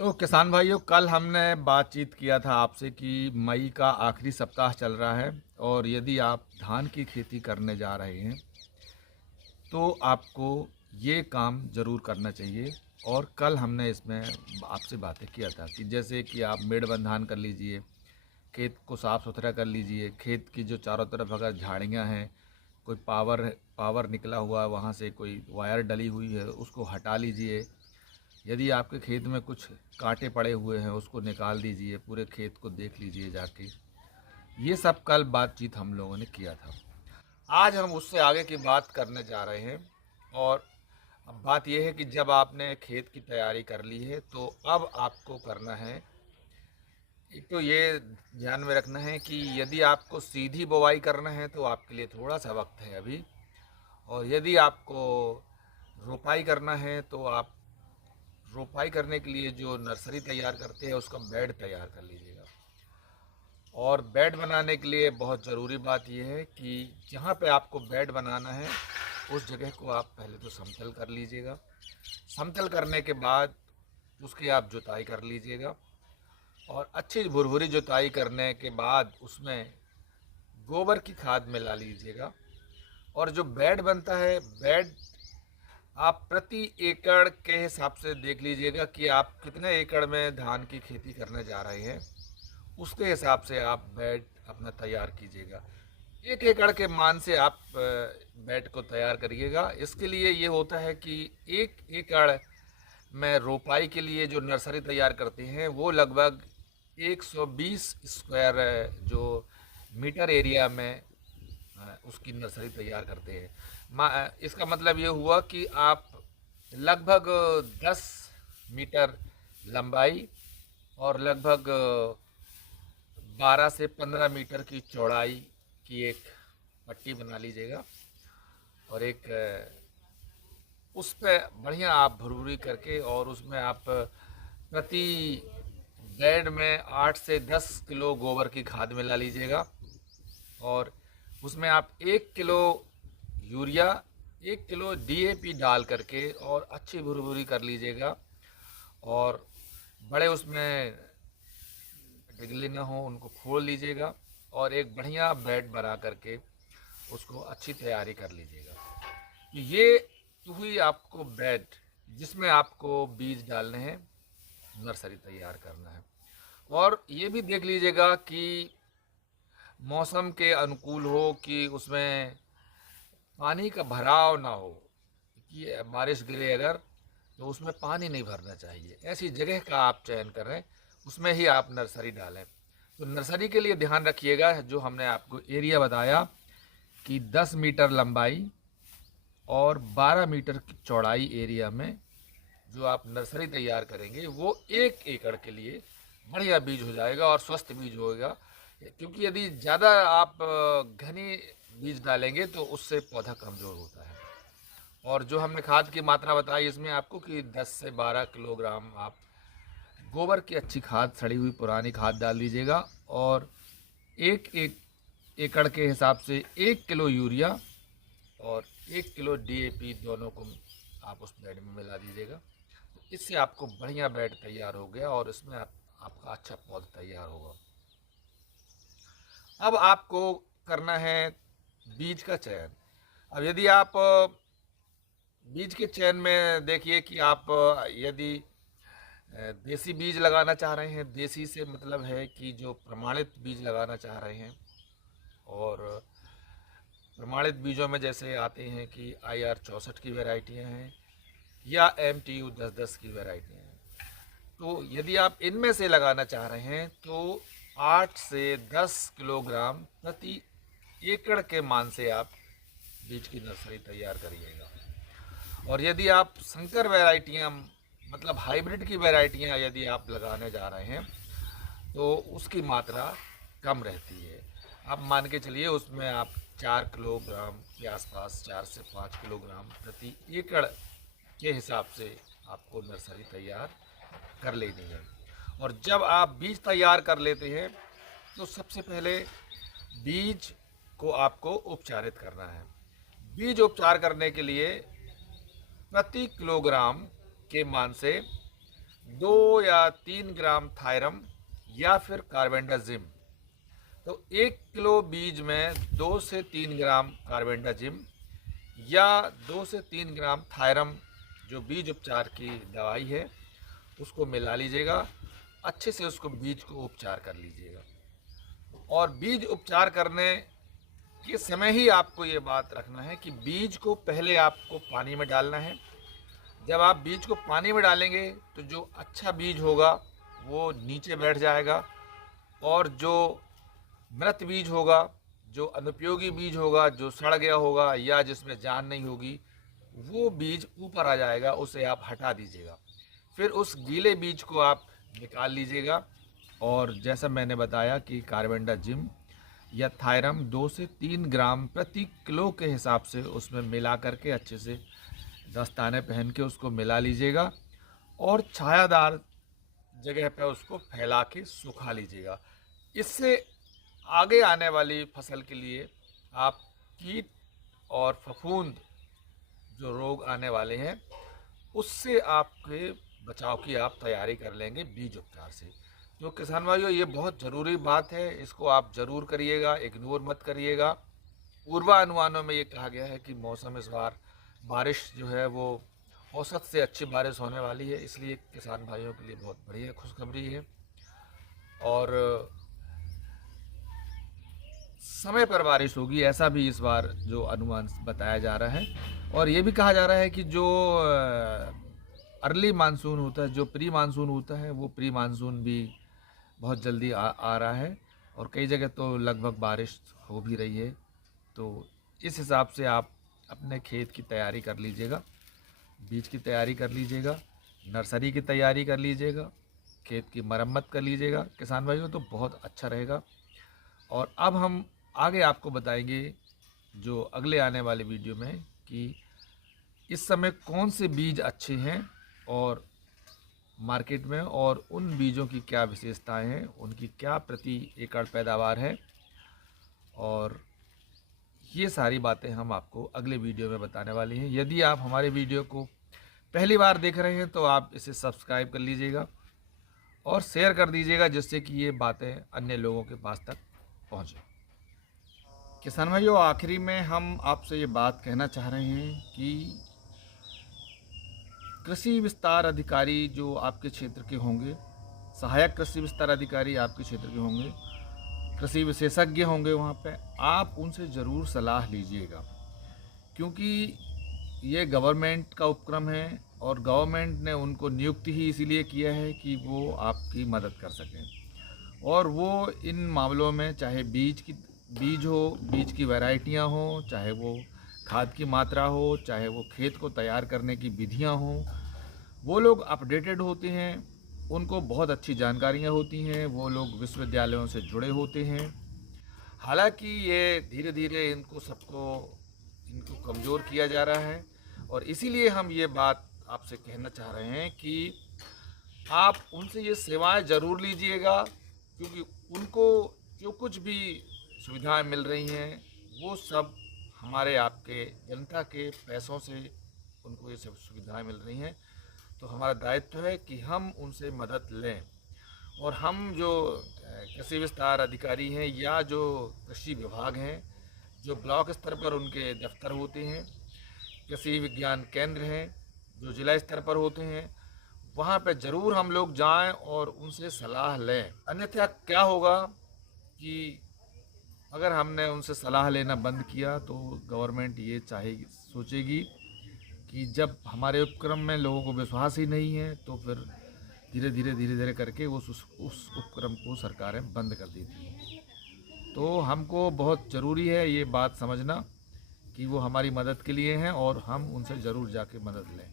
तो किसान भाइयों, कल हमने बातचीत किया था आपसे कि मई का आखिरी सप्ताह चल रहा है और यदि आप धान की खेती करने जा रहे हैं तो आपको ये काम ज़रूर करना चाहिए। और कल हमने इसमें आपसे बातें किया था कि जैसे कि आप मेड़बंधान कर लीजिए, खेत को साफ़ सुथरा कर लीजिए, खेत की जो चारों तरफ अगर झाड़ियाँ हैं, कोई पावर पावर निकला हुआ है, वहाँ से कोई वायर डली हुई है उसको हटा लीजिए। यदि आपके खेत में कुछ कांटे पड़े हुए हैं उसको निकाल दीजिए, पूरे खेत को देख लीजिए जाके। ये सब कल बातचीत हम लोगों ने किया था। आज हम उससे आगे की बात करने जा रहे हैं। और अब बात यह है कि जब आपने खेत की तैयारी कर ली है तो अब आपको करना है, एक तो ये ध्यान में रखना है कि यदि आपको सीधी बुवाई करना है तो आपके लिए थोड़ा सा वक्त है अभी। और यदि आपको रोपाई करना है तो आप रोपाई करने के लिए जो नर्सरी तैयार करते हैं उसका बेड तैयार कर लीजिएगा। और बेड बनाने के लिए बहुत ज़रूरी बात यह है कि जहाँ पे आपको बेड बनाना है उस जगह को आप पहले तो समतल कर लीजिएगा। समतल करने के बाद उसकी आप जुताई कर लीजिएगा। और अच्छी भुरभुरी जुताई करने के बाद उसमें गोबर की खाद मिला लीजिएगा। और जो बेड बनता है, बेड आप प्रति एकड़ के हिसाब से देख लीजिएगा कि आप कितने एकड़ में धान की खेती करने जा रहे हैं। उसके हिसाब से आप बेड अपना तैयार कीजिएगा। 1 एकड़ के मान से आप बेड को तैयार करिएगा। इसके लिए ये होता है कि 1 एकड़ में रोपाई के लिए जो नर्सरी तैयार करते हैं वो लगभग 120 स्क्वायर जो मीटर एरिया में उसकी नर्सरी तैयार करते हैं। इसका मतलब ये हुआ कि आप लगभग 10 मीटर लंबाई और लगभग 12 से 15 मीटर की चौड़ाई की एक पट्टी बना लीजिएगा। और एक उस पर बढ़िया आप भुरभुरी करके और उसमें आप प्रति बेड में 8 से 10 किलो गोबर की खाद मिला लीजिएगा। और उसमें आप 1 किलो यूरिया, 1 किलो डीएपी डाल करके और अच्छी भुरभुरी कर लीजिएगा। और बड़े उसमें डिगली ना हो उनको खोल लीजिएगा और एक बढ़िया बेड बना करके उसको अच्छी तैयारी कर लीजिएगा। तो ये तो हुई आपको बेड जिसमें आपको बीज डालने हैं, नर्सरी तैयार करना है। और ये भी देख लीजिएगा कि मौसम के अनुकूल हो, कि उसमें पानी का भराव ना हो, कि बारिश गिरे अगर तो उसमें पानी नहीं भरना चाहिए। ऐसी जगह का आप चयन करें, उसमें ही आप नर्सरी डालें। तो नर्सरी के लिए ध्यान रखिएगा, जो हमने आपको एरिया बताया कि 10 मीटर लंबाई और 12 मीटर की चौड़ाई एरिया में जो आप नर्सरी तैयार करेंगे वो 1 एकड़ के लिए बढ़िया बीज हो जाएगा और स्वस्थ बीज होगा। क्योंकि यदि ज़्यादा आप घनी बीज डालेंगे तो उससे पौधा कमज़ोर होता है। और जो हमने खाद की मात्रा बताई इसमें आपको कि 10 से 12 किलोग्राम आप गोबर की अच्छी खाद, सड़ी हुई पुरानी खाद डाल दीजिएगा। और एक एकड़ के हिसाब से 1 किलो यूरिया और 1 किलो डीएपी दोनों को आप उस बेड में मिला दीजिएगा। इससे आपको बढ़िया बेड तैयार हो गया और इसमें आपका अच्छा पौधा तैयार होगा। अब आपको करना है बीज का चयन। अब यदि आप बीज के चयन में देखिए कि आप यदि देसी बीज लगाना चाह रहे हैं, देसी से मतलब है कि जो प्रमाणित बीज लगाना चाह रहे हैं। और प्रमाणित बीजों में जैसे आते हैं कि IR 64 की वैरायटियाँ हैं या MTU 10-10 की वैरायटियाँ हैं। तो यदि आप इनमें से लगाना चाह रहे हैं तो 8 से 10 किलोग्राम प्रति एकड़ के मान से आप बीज की नर्सरी तैयार करिएगा। और यदि आप संकर वैरायटियाँ मतलब हाइब्रिड की वैरायटियाँ यदि आप लगाने जा रहे हैं तो उसकी मात्रा कम रहती है। आप मान के चलिए उसमें आप 4 किलोग्राम के आसपास, 4 से 5 किलोग्राम प्रति एकड़ के हिसाब से आपको नर्सरी तैयार कर लेनी है। और जब आप बीज तैयार कर लेते हैं तो सबसे पहले बीज को आपको उपचारित करना है। बीज उपचार करने के लिए प्रति किलोग्राम के मान से 2 या 3 ग्राम थायरम या फिर कार्बेंडाजिम। तो 1 किलो बीज में 2 से 3 ग्राम कार्बेंडाजिम या 2 से 3 ग्राम थायरम जो बीज उपचार की दवाई है उसको मिला लीजिएगा। अच्छे से उसको बीज को उपचार कर लीजिएगा। और बीज उपचार करने के समय ही आपको ये बात रखना है कि बीज को पहले आपको पानी में डालना है। जब आप बीज को पानी में डालेंगे तो जो अच्छा बीज होगा वो नीचे बैठ जाएगा और जो मृत बीज होगा, जो अनुपयोगी बीज होगा, जो सड़ गया होगा या जिसमें जान नहीं होगी, वो बीज ऊपर आ जाएगा, उसे आप हटा दीजिएगा। फिर उस गीले बीज को आप निकाल लीजिएगा। और जैसा मैंने बताया कि कार्बेंडाजिम या थायरम 2 से 3 ग्राम प्रति किलो के हिसाब से उसमें मिला करके अच्छे से दस्ताने पहन के उसको मिला लीजिएगा और छायादार जगह पर उसको फैला के सुखा लीजिएगा। इससे आगे आने वाली फसल के लिए आप कीट और फफूंद जो रोग आने वाले हैं उससे आपके बचाव की आप तैयारी कर लेंगे बीज उपचार से। तो किसान भाइयों, ये बहुत ज़रूरी बात है, इसको आप ज़रूर करिएगा, इग्नोर मत करिएगा। पूर्वानुमानों में ये कहा गया है कि मौसम इस बार बारिश जो है वो औसत से अच्छी बारिश होने वाली है, इसलिए किसान भाइयों के लिए बहुत बढ़िया खुशखबरी है। और समय पर बारिश होगी ऐसा भी इस बार जो अनुमान बताया जा रहा है। और ये भी कहा जा रहा है कि जो अर्ली मानसून होता है, जो प्री मानसून होता है, वो प्री मानसून भी बहुत जल्दी आ रहा है और कई जगह तो लगभग बारिश हो भी रही है। तो इस हिसाब से आप अपने खेत की तैयारी कर लीजिएगा, बीज की तैयारी कर लीजिएगा, नर्सरी की तैयारी कर लीजिएगा, खेत की मरम्मत कर लीजिएगा किसान भाइयों, तो बहुत अच्छा रहेगा। और अब हम आगे आपको बताएंगे जो अगले आने वाले वीडियो में कि इस समय कौन से बीज अच्छे हैं और मार्केट में, और उन बीजों की क्या विशेषताएं हैं, उनकी क्या प्रति एकड़ पैदावार है, और ये सारी बातें हम आपको अगले वीडियो में बताने वाले हैं। यदि आप हमारे वीडियो को पहली बार देख रहे हैं तो आप इसे सब्सक्राइब कर लीजिएगा और शेयर कर दीजिएगा, जिससे कि ये बातें अन्य लोगों के पास तक पहुँचे। किसान भाइयों, आखिरी में हम आपसे ये बात कहना चाह रहे हैं कि कृषि विस्तार अधिकारी जो आपके क्षेत्र के होंगे, सहायक कृषि विस्तार अधिकारी आपके क्षेत्र के होंगे, कृषि विशेषज्ञ होंगे, वहाँ पे आप उनसे ज़रूर सलाह लीजिएगा, क्योंकि ये गवर्नमेंट का उपक्रम है और गवर्नमेंट ने उनको नियुक्ति ही इसीलिए किया है कि वो आपकी मदद कर सकें। और वो इन मामलों में चाहे बीज हो, बीज की वैरायटियाँ हो, चाहे वो खाद की मात्रा हो, चाहे वो खेत को तैयार करने की विधियाँ हों, वो लोग अपडेटेड होते हैं, उनको बहुत अच्छी जानकारियाँ होती हैं, वो लोग विश्वविद्यालयों से जुड़े होते हैं। हालांकि ये धीरे धीरे इनको कमज़ोर किया जा रहा है और इसीलिए हम ये बात आपसे कहना चाह रहे हैं कि आप उनसे ये सेवाएं ज़रूर लीजिएगा, क्योंकि उनको जो कुछ भी सुविधाएं मिल रही हैं वो सब हमारे आपके जनता के पैसों से उनको ये सब सुविधाएं मिल रही हैं। तो हमारा दायित्व है कि हम उनसे मदद लें। और हम जो कृषि विस्तार अधिकारी हैं या जो कृषि विभाग हैं, जो ब्लॉक स्तर पर उनके दफ्तर होते हैं, कृषि विज्ञान केंद्र हैं जो जिला स्तर पर होते हैं, वहाँ पे ज़रूर हम लोग जाएं और उनसे सलाह लें। अन्यथा क्या होगा कि अगर हमने उनसे सलाह लेना बंद किया तो गवर्नमेंट ये सोचेगी कि जब हमारे उपक्रम में लोगों को विश्वास ही नहीं है तो फिर धीरे धीरे करके उस उपक्रम को सरकारें बंद कर देती हैं। तो हमको बहुत ज़रूरी है ये बात समझना कि वो हमारी मदद के लिए हैं और हम उनसे ज़रूर जाके मदद लें।